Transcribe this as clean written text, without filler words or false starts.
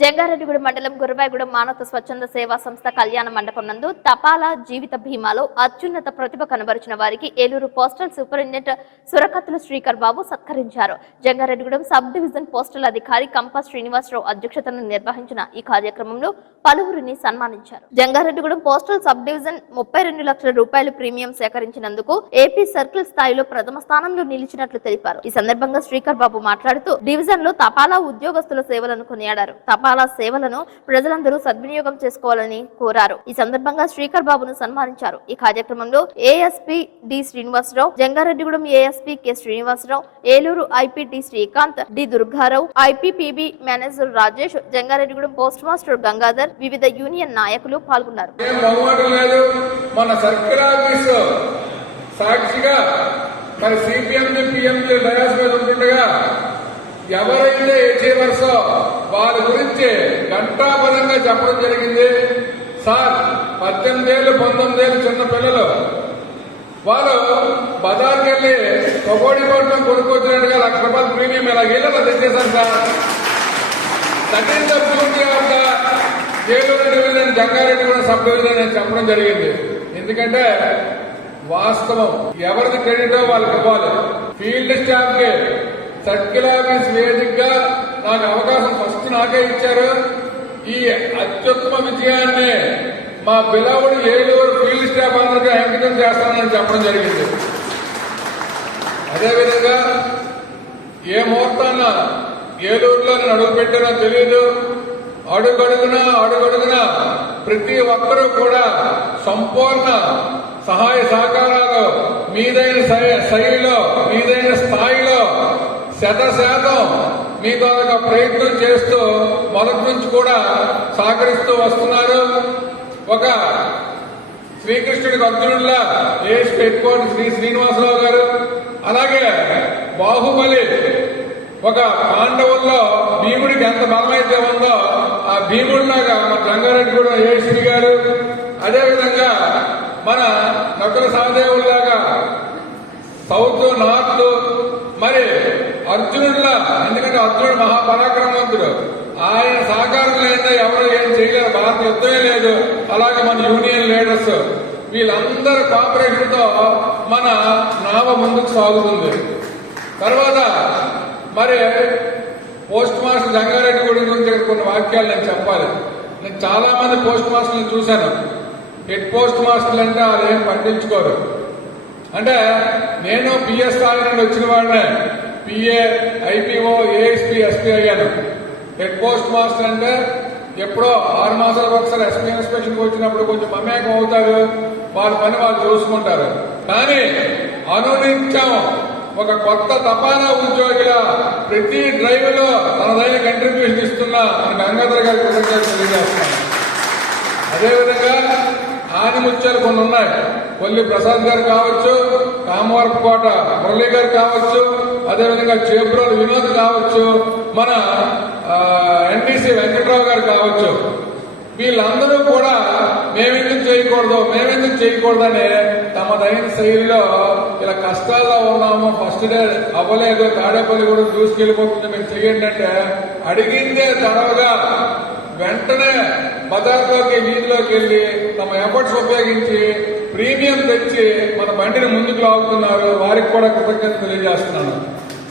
జంగారెడ్డిగూడెం మండలం గురవాయగూడెం మానవ స్వచ్ఛంద సేవా సంస్థ కళ్యాణ మండపం నందు తపాలా జీవిత బీమాలో అత్యున్నత ప్రతిభ కనబరిచిన వారికి ఏలూరు పోస్టల్ సూపరింటెండెంట్ సురకత్తుల శ్రీకర్ బాబు సత్కరించారు. జంగారెడ్డిగూడెం సబ్ డివిజన్ పోస్టల్ అధికారి కంపా శ్రీనివాసరావు అధ్యక్షతన నిర్వహించిన ఈ కార్యక్రమంలో పలువురిని సన్మానించారు. జంగారెడ్డిగూడెం పోస్టల్ సబ్ డివిజన్ 32 లక్షల రూపాయల ప్రీమియం సేకరించినందుకు ఏపీ సర్కిల్ స్థాయిలో ప్రథమ స్థానంలో నిలిచినట్లు తెలిపారు. ఈ సందర్భంగా శ్రీకర్ బాబు మాట్లాడుతూ డివిజన్ లో తపాలా ఉద్యోగస్తుల సేవలను కొనియాడారు. తపాలా సేవలను ప్రజలందరూ సద్వినియోగం చేసుకోవాలని కోరారు. ఈ సందర్భంగా శ్రీకర్ బాబును సన్మానించారు. ఈ కార్యక్రమంలో ASP D Srinivasarao, Jangareddygudem ASP K Srinivasarao, Eluru IP D Srikanth, D Durgarao, IPPB manager Rajesh, Jangareddygudem post master Gangadhar, వివిధ యూనియన్ నాయకులు పాల్గొన్నారు. ఎవరైతే అచీవర్సో వారి గురించి ఘంటాపదంగా చెప్పడం జరిగింది. సార్ 18 ఏళ్ళు 19 ఏళ్ళు చిన్న పిల్లలు వాళ్ళు బజార్కి వెళ్ళి పకోడీ కొట్టడం కొనుక్కొచ్చినట్టుగా ₹1,00,000 ప్రీమియం ఇలా ఏళ్ళలో తెచ్చేశారు సార్. తగిన పూర్తి Eluru division Jangareddygudem sub division అని చెప్పడం జరిగింది. ఎందుకంటే వాస్తవం ఎవరిది క్రెడిటో వాళ్ళకి ఇవ్వాలి. ఫీల్డ్ స్టాఫ్ కి సర్కిల్ ఆఫీస్ వేదికగా నాకు అవకాశం ఫస్ట్ నాకే ఇచ్చారు. ఈ అత్యుత్తమ విజయాన్ని మా పిల్లవుడు ఏలూరు ఫీల్డ్ స్టాఫ్ అందరికీ అంకితం చేస్తానని చెప్పడం జరిగింది. అదేవిధంగా ఏ ముహూర్తాన్న ఏలూరులో నేను అడుగు పెట్టానో తెలియదు. అడుగడుగునా ప్రతి ఒక్కరూ కూడా సంపూర్ణ సహాయ సహకారాలు మీదైన శైలిలో మీదైన స్థాయిలో 100% మీతో ప్రయత్నం చేస్తూ మొదటి నుంచి కూడా సహకరిస్తూ వస్తున్నారు. ఒక శ్రీకృష్ణుడికి అర్జునుడిలా ఏఎస్పీ హెడ్కోర్టు శ్రీ శ్రీనివాసరావు గారు, అలాగే బాహుబలి ఒక పాండవుల్లో భీముడికి ఎంత బలమైతే ఉందో ఆ భీముడిలాగా మన జంగారెడ్డిగూడెం ఏఎస్పీ గారు, అదేవిధంగా మన నకుల సహదేవుల్లాగా సౌత్ నార్త్ మరి అర్జునుడిలా, ఎందుకంటే అర్జునుడు మహాపరాక్రమవంతుడు, ఆయన సహకారం లేదా ఎవరు ఏం చేయలేరు. భారత యుద్ధమే లేదు. అలాగే మన యూనియన్ లీడర్స్ వీళ్ళందరూ కోఆపరేషన్ తో మన నావ ముందుకు సాగుతుంది. తర్వాత మరి పోస్ట్ మాస్టర్ జంగారెడ్డిగూడెం గురించి కొన్ని వాక్యాలు నేను చెప్పాలి. నేను చాలా మంది పోస్ట్ మాస్టర్లను చూశాను. హెడ్ పోస్ట్ మాస్టర్లు అంటే అదేం పట్టించుకోరు. అంటే నేను పిఎస్ స్థాయి నుండి వచ్చిన వాడినే పిఏ, ఐపీఓ, ఏఎస్పీ, ఎస్పీ అయ్యాను. హెడ్ పోస్ట్ మాస్టర్ అంటే ఎప్పుడో 6 మాసాలకు ఒకసారి ఎస్పీ ఇన్స్పెక్షన్ వచ్చినప్పుడు కొంచెం మమేకం అవుతారు, వాళ్ళ పని వాళ్ళు చూసుకుంటారు. కానీ అనునిత్యం ఒక కొత్త తపాలా ఉద్యోగిలా ప్రతి డ్రైవ్ లో తనదైన కంట్రిబ్యూషన్ ఇస్తున్న గంగాధర్ గారి కృతజ్ఞతలు తెలియజేస్తున్నాను. అదేవిధంగా ఆనిముత్యాలు కొన్ని ఉన్నాయి. కొల్లి ప్రసాద్ గారు కావచ్చు, కామవరపుకోట మురళి గారు కావచ్చు, అదేవిధంగా చేబ్రోలు వినోద్ కావచ్చు, మన ఎన్డీసీ వెంకట్రావు గారు కావచ్చు. వీళ్ళందరూ కూడా మేమెందుకు చేయకూడదని తమదైన శైలిలో ఇలా కష్టాల్లో ఉన్నాము, ఫస్ట్ డే అవ్వలేదు, తాడేపల్లి కూడా దూసుకెళ్లిపోతుంది, మీరు చెయ్యండి అంటే అడిగిందే తడవగా వెంటనే బజార్లోకి వీధిలోకి వెళ్లి తమ ఎఫర్ట్స్ ఉపయోగించి ప్రీమియం తెచ్చి మన బండిని ముందుకు లాగుతున్నారు. వారికి కూడా కృతజ్ఞత తెలియజేస్తున్నాను.